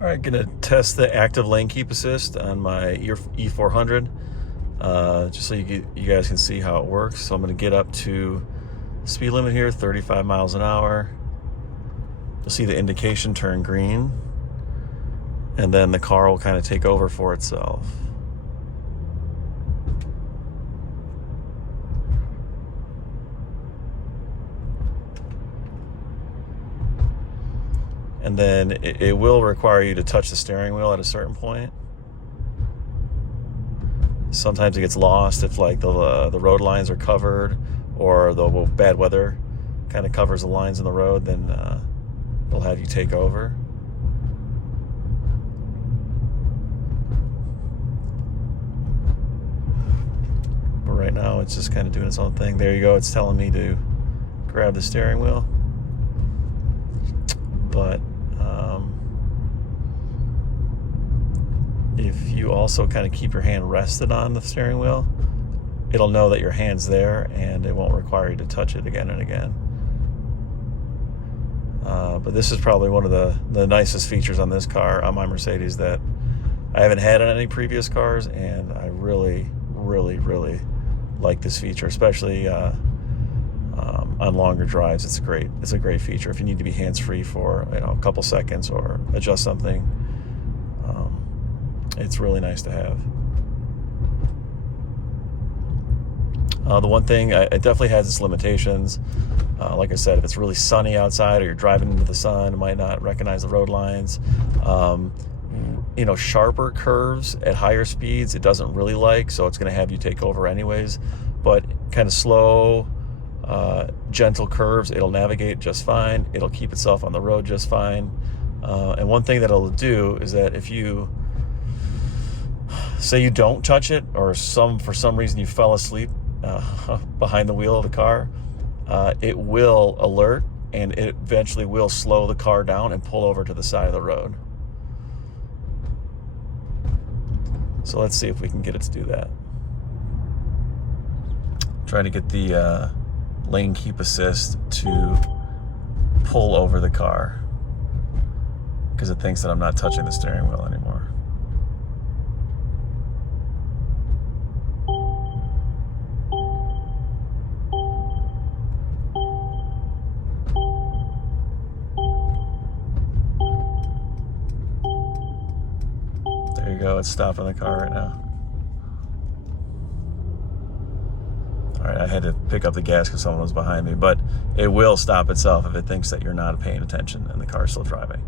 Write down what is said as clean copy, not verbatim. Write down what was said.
All right, gonna test the active lane keep assist on my E400, just so you guys can see how it works. So I'm gonna get up to speed limit here, 35 miles an hour. You'll see the indication turn green, and then the car will kind of take over for itself. And then it will require you to touch the steering wheel at a certain point. Sometimes it gets lost if like the road lines are covered, or the bad weather kind of covers the lines in the road, then it'll have you take over. But right now it's just kind of doing its own thing. There you go, it's telling me to grab the steering wheel. But if you also kind of keep your hand rested on the steering wheel, it'll know that your hand's there and it won't require you to touch it again and again. But this is probably one of the nicest features on this car, on my Mercedes, that I haven't had on any previous cars, and I really, really, really like this feature, especially on longer drives. It's a great feature. If you need to be hands-free for a couple seconds or adjust something, it's really nice to have. The one thing, it definitely has its limitations. Like I said, if it's really sunny outside or you're driving into the sun, it might not recognize the road lines. Sharper curves at higher speeds, it doesn't really like, so it's going to have you take over anyways. But kind of slow, gentle curves, it'll navigate just fine. It'll keep itself on the road just fine. And one thing that it'll do is that if you say you don't touch it, or for some reason you fell asleep behind the wheel of the car, it will alert, and it eventually will slow the car down and pull over to the side of the road. So let's see if we can get it to do that. Trying to get the lane keep assist to pull over the car because it thinks that I'm not touching the steering wheel anymore. There you go, it's stopping the car right now. All right, I had to pick up the gas because someone was behind me, but it will stop itself if it thinks that you're not paying attention and the car's still driving.